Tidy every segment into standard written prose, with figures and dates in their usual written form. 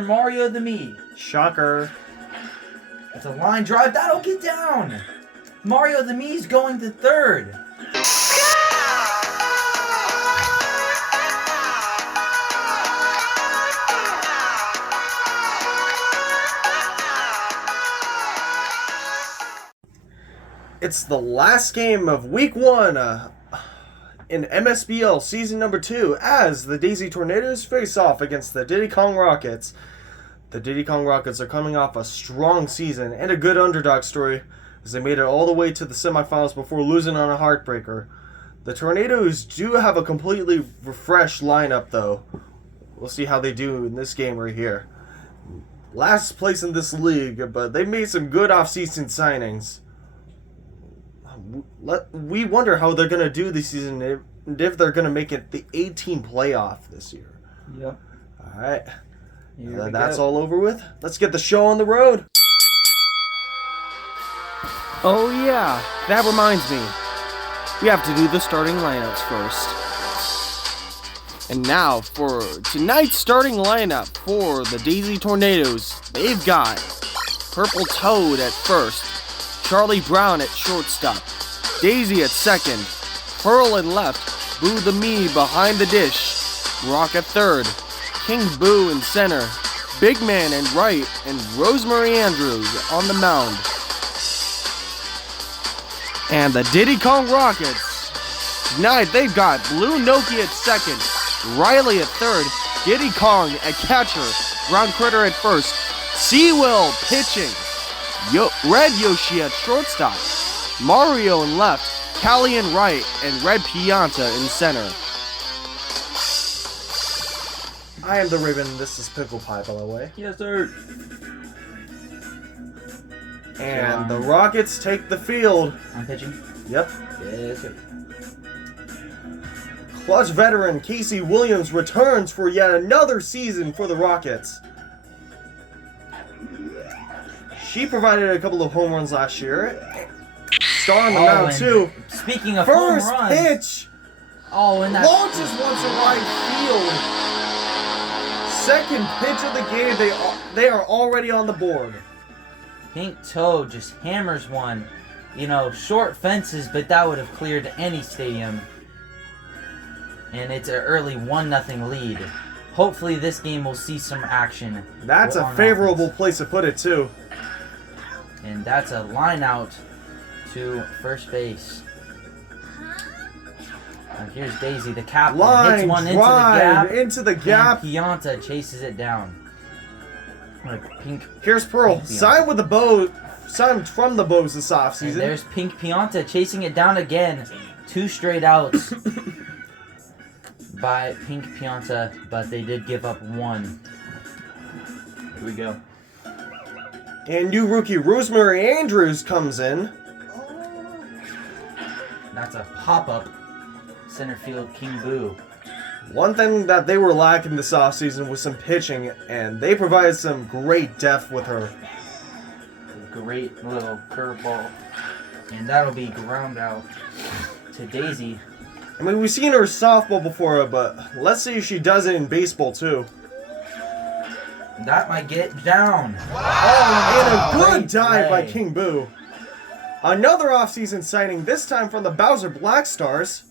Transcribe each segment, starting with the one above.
Mario the Me. Shocker. That's a line drive. That'll get down. Mario the Me's going to third. It's the last game of week 1 in MSBL season number 2 as the Daisy Tornadoes face off against the Diddy Kong Rockets. The Diddy Kong Rockets are coming off a strong season and a good underdog story as they made it all the way to the semifinals before losing on a heartbreaker. The Tornadoes do have a completely refreshed lineup though. We'll see how they do in this game right here. Last place in this league, but they made some good off-season signings. We wonder how they're going to do this season if they're going to make it the 18 playoff this year. Yep. All right. That's all over with. Let's get the show on the road. Oh yeah, that reminds me. We have to do the starting lineups first. And now for tonight's starting lineup for the Daisy Tornadoes. They've got Purple Toad at first, Charlie Brown at shortstop, Daisy at second, Pearl in left, Boo the Me behind the dish, Rock at third, King Boo in center, Big Man in right, and Rosemary Andrews on the mound. And the Diddy Kong Rockets. Tonight they've got Blue Noki at second, Riley at third, Diddy Kong at catcher, Brown Kritter at first, Seawill pitching, Red Yoshi at shortstop, Mario in left, Callie in right, and Red Pianta in center. I am the Raven, this is Pickle Pie, by the way. Yes, sir. And the Rockets take the field. I'm pitching. Yep. Yes, sir. Clutch veteran Casey Williams returns for yet another season for the Rockets. She provided a couple of home runs last year. Star on the mound too. Speaking of First home runs, pitch. and that Launches one to right field. Second pitch of the game. They are already on the board. Pink Toad just hammers one. Short fences, but that would have cleared any stadium. And it's an early 1-0 lead. Hopefully this game will see some action. That's a favorable place to put it too. And that's a line out to first base. Now here's Daisy, the captain, hits one into the gap. And Pianta chases it down. Here's Pearl, signed from the Bows this offseason. And there's Pink Pianta chasing it down again. 2 straight outs by Pink Pianta, but they did give up 1. Here we go. And new rookie Rosemary Andrews comes in. That's a pop-up center field King Boo. One thing that they were lacking this offseason was some pitching, and they provided some great depth with her. Great little curveball. And that'll be ground out to Daisy. I mean, we've seen her softball before, but let's see if she does it in baseball too. That might get down. And a good dive by King Boo. Another offseason signing, this time from the Bowser Black Stars.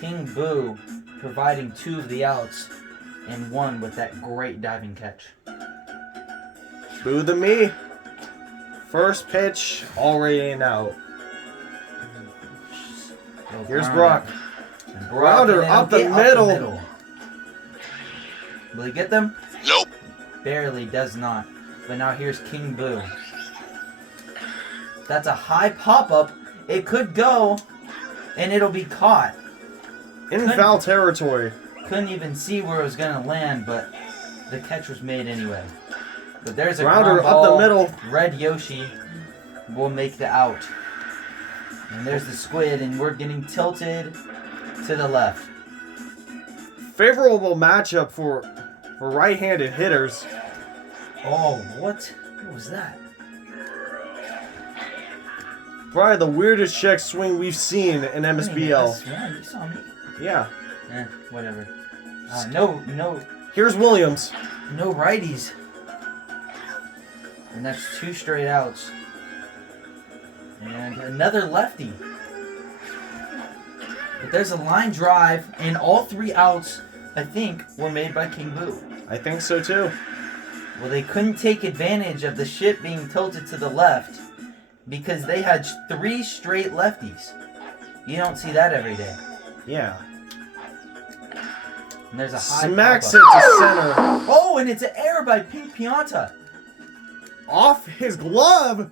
King Boo providing 2 of the outs and 1 with that great diving catch. Boo the Me. First pitch, already an out. Here's Brock. Grounder up the middle. Will he get them? Nope. Barely does not. But now here's King Boo. That's a high pop-up. It could go, and it'll be caught. In foul territory. Couldn't even see where it was going to land, but the catch was made anyway. But there's a Grounder ground ball. up the middle. Red Yoshi will make the out. And there's the squid, and we're getting tilted to the left. Favorable matchup for right-handed hitters. Oh, what was that? Probably the weirdest check swing we've seen in MSBL. You saw me. Yeah. Whatever. No Here's Williams. No righties. And that's 2 straight outs. And another lefty. But there's a line drive, and all 3 outs, I think, were made by King Boo. I think so too. Well, they couldn't take advantage of the ship being tilted to the left because they had 3 straight lefties. You don't see that every day. Yeah. And there's a high Smacks pop-up. it to center. Oh, and it's an error by Pink Pianta. Off his glove,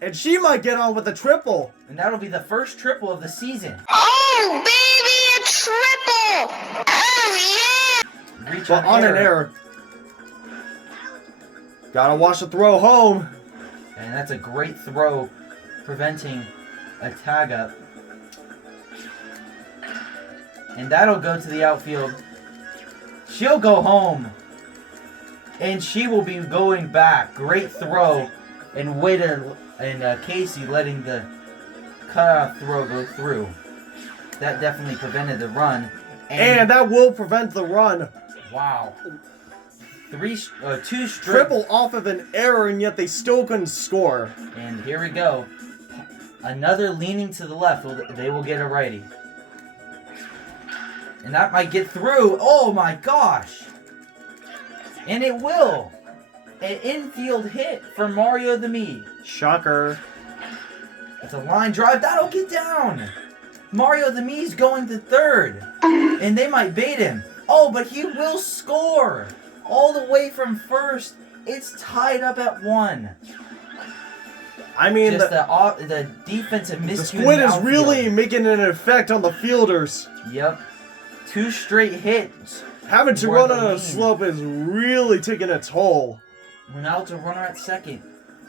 and she might get on with a triple. And that'll be the first triple of the season. Oh, baby, a triple! Oh, yeah! Reach But on an error. Gotta watch the throw home. And that's a great throw, preventing a tag up. And that'll go to the outfield. She'll go home. And she will be going back. Great throw. And Casey letting the cutoff throw go through. That definitely prevented the run. And that will prevent the run. Wow. 2 straight. Triple off of an error, and yet they still couldn't score. And here we go. Another leaning to the left. They will get a righty. And that might get through. Oh my gosh. And it will. An infield hit for Mario the Me. Shocker. It's a line drive. That'll get down. Mario the Me's going to third. And they might bait him. Oh, but he will score. All the way from first. It's tied up at 1. I mean, Just the defensive miscue. the squid is really making an effect on the fielders. Yep. 2 straight hits. Having to run on a slope is really taking a toll. We're now to runner at second.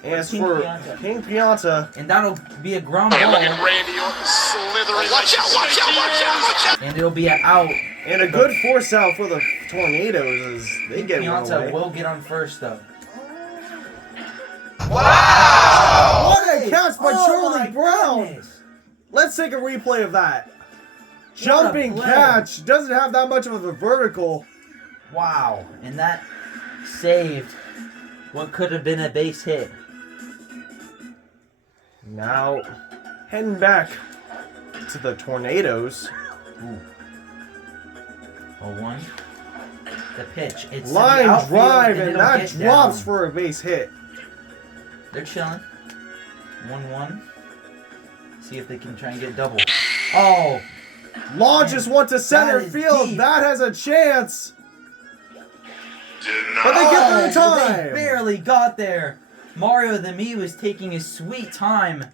As King for Pianta. King Pianta, And that'll be a ground ball. Look at Randy Orton slithering. Watch out, watch out, watch out, watch out! And it'll be an out. and a good force out for the Tornadoes as they get one Pianta away. will get on first, though. Wow! What a catch by Oh Charlie my Brown! goodness. Let's take a replay of that. Jumping play. catch, doesn't have that much of a vertical. Wow. And that saved what could have been a base hit. Now, heading back to the Tornadoes. Ooh. 0-1. The pitch. It's to the Line outfield, drive, and it'll that get drops down. for a base hit. They're chilling. 1-1. See if they can try and get double. Oh! Launches one to center is field. deep. That has a chance. But they get there in time. They barely got there. Mario the Me was taking his sweet time.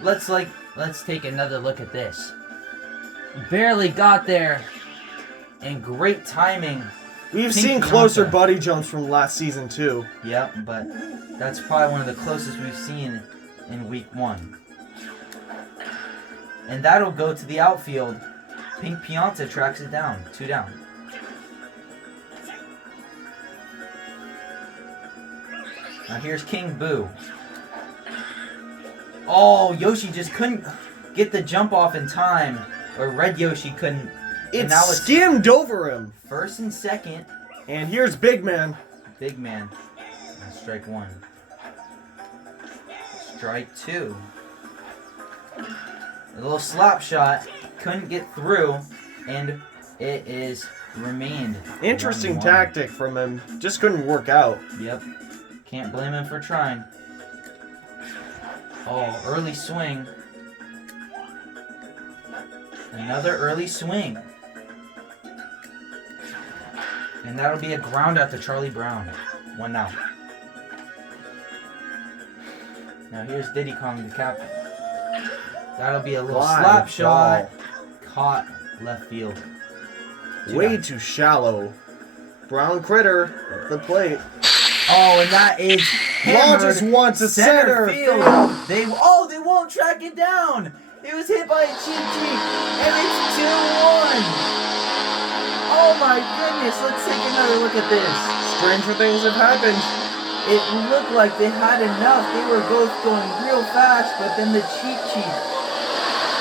Let's take another look at this. Barely got there. And great timing. We've Pink seen closer Pianta. buddy jumps from last season too. Yep, but that's probably one of the closest we've seen in week 1. And that'll go to the outfield. Pink Pianta tracks it down. 2 down. Now here's King Boo. Oh, Yoshi just couldn't get the jump off in time. Or Red Yoshi couldn't. And It now it's skimmed over him. first and second. And here's Big Man. Big man. And strike 1. Strike 2. A little slap shot. Couldn't get through. And it is remained. Interesting 1-1. tactic from him. Just couldn't work out. Yep. Can't blame him for trying. Oh, early swing. Another early swing. And that'll be a ground out to Charlie Brown. 1 out. Now here's Diddy Kong, the captain. That'll be a little Fly slap shot. ball. Caught left field. 2 Way out. too shallow. Brown Kritter at the plate. Oh, and that is Launches hammered one to center field. They won't track it down. It was hit by a cheap cheek, and it's 2-1. Oh my goodness! Let's take another look at this. Stranger things have happened. It looked like they had enough. They were both going real fast, but then the cheap cheek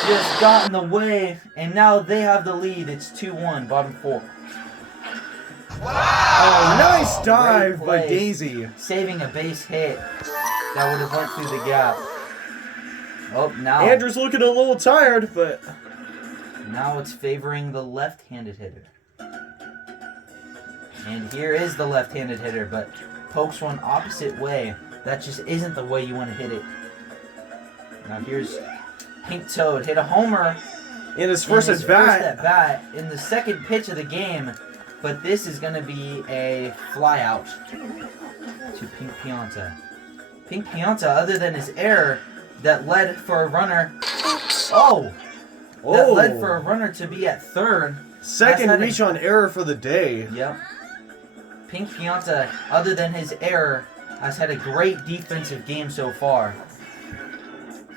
just got in the way, and now they have the lead. It's 2-1, bottom 4. Oh, Nice great dive by play. Daisy. Saving a base hit that would have went through the gap. Oh, now Andrew's looking a little tired, but now it's favoring the left-handed hitter. And here is the left-handed hitter, but pokes one opposite way. That just isn't the way you want to hit it. Now here's Pink Toad. Hit a homer in his first at bat. in the second pitch of the game. But this is going to be a fly out to Pink Pianta. Pink Pianta, other than his error that led for a runner. Oh! That led for a runner to be at third. Second reach on error for the day. Yep. Pink Pianta, other than his error, has had a great defensive game so far.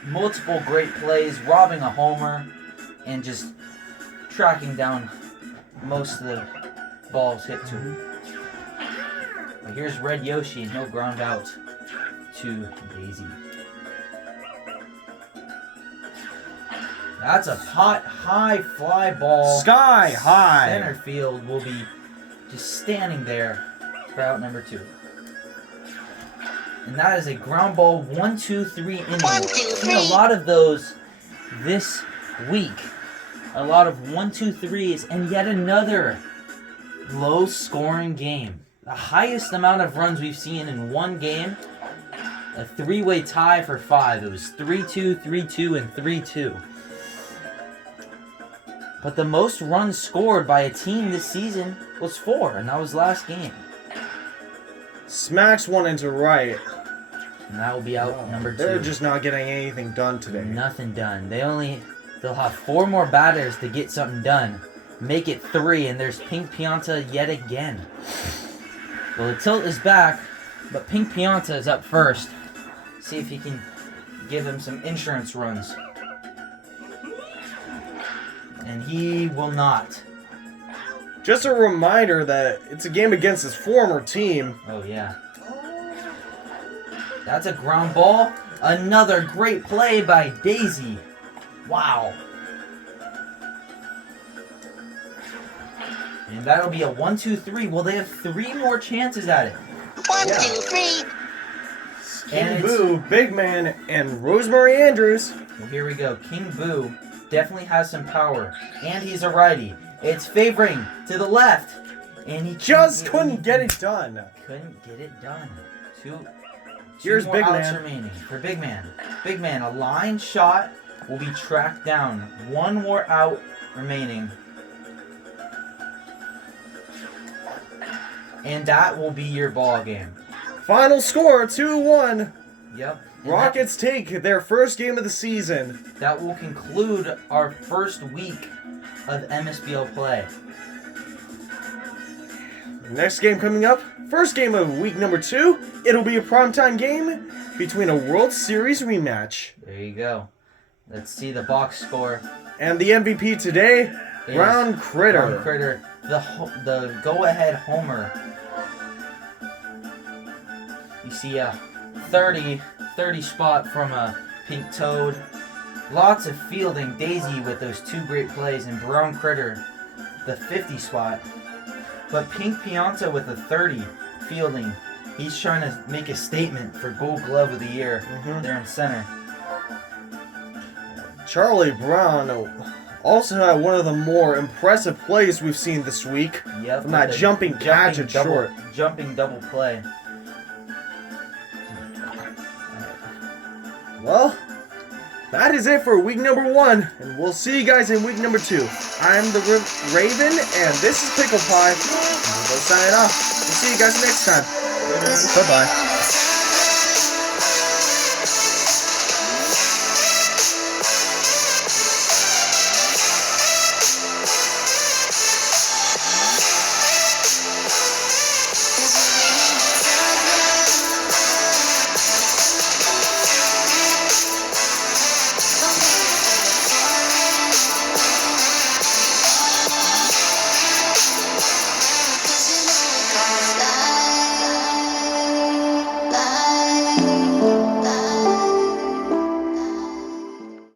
Multiple great plays, robbing a homer, and just tracking down most of the balls hit to him. But here's Red Yoshi, and he'll ground out to Daisy. That's a high fly ball. Sky high. Center field will be just standing there for out number 2. And that is a ground ball 1, 2, 3 inning. We've seen a lot of those this week. A lot of 1, 2, 3s, and yet another low-scoring game. The highest amount of runs we've seen in one game. A 3-way tie for 5. It was 3-2, 3-2, and 3-2. But the most runs scored by a team this season was 4, and that was last game. Smacks one into right. And that will be out number 2. They're just not getting anything done today. Nothing done. They'll have 4 more batters to get something done. Make it 3, and there's Pink Pianta yet again. Well, the tilt is back, but Pink Pianta is up first. See if he can give him some insurance runs. And he will not. Just a reminder that it's a game against his former team. Oh, yeah. That's a ground ball. Another great play by Daisy. Wow. And that'll be a 1, 2, 3. Well, they have 3 more chances at it. 1, 2, 3. King Boo, Big Man, and Rosemary Andrews. Well, here we go. King Boo definitely has some power. And he's a righty. It's favoring to the left. And he just couldn't get it done. Couldn't get it done. Two Here's more Big outs Man. remaining for Big Man. Big Man, a line shot will be tracked down. 1 more out remaining. And that will be your ball game. Final score, 2-1. Yep. And Rockets take their first game of the season. That will conclude our first week of MSBL play. Next game coming up, first game of week number 2. It'll be a primetime game between a World Series rematch. There you go. Let's see the box score. And the MVP today, Is Brown Kritter. Brown Kritter, the go-ahead homer. You see a 30 spot from a Pink Toad. Lots of fielding. Daisy with those 2 great plays, and Brown Kritter, the 50 spot. But Pink Pianta with a 30 fielding. He's trying to make a statement for Gold Glove of the Year there in center. Charlie Brown also had one of the more impressive plays we've seen this week. Yep. From that jumping catch at short. Jumping double play. Well, that is it for week number 1, and we'll see you guys in week number 2. I'm the Raven, and this is Pickle Pie, and we'll sign off. We'll see you guys next time. Bye-bye.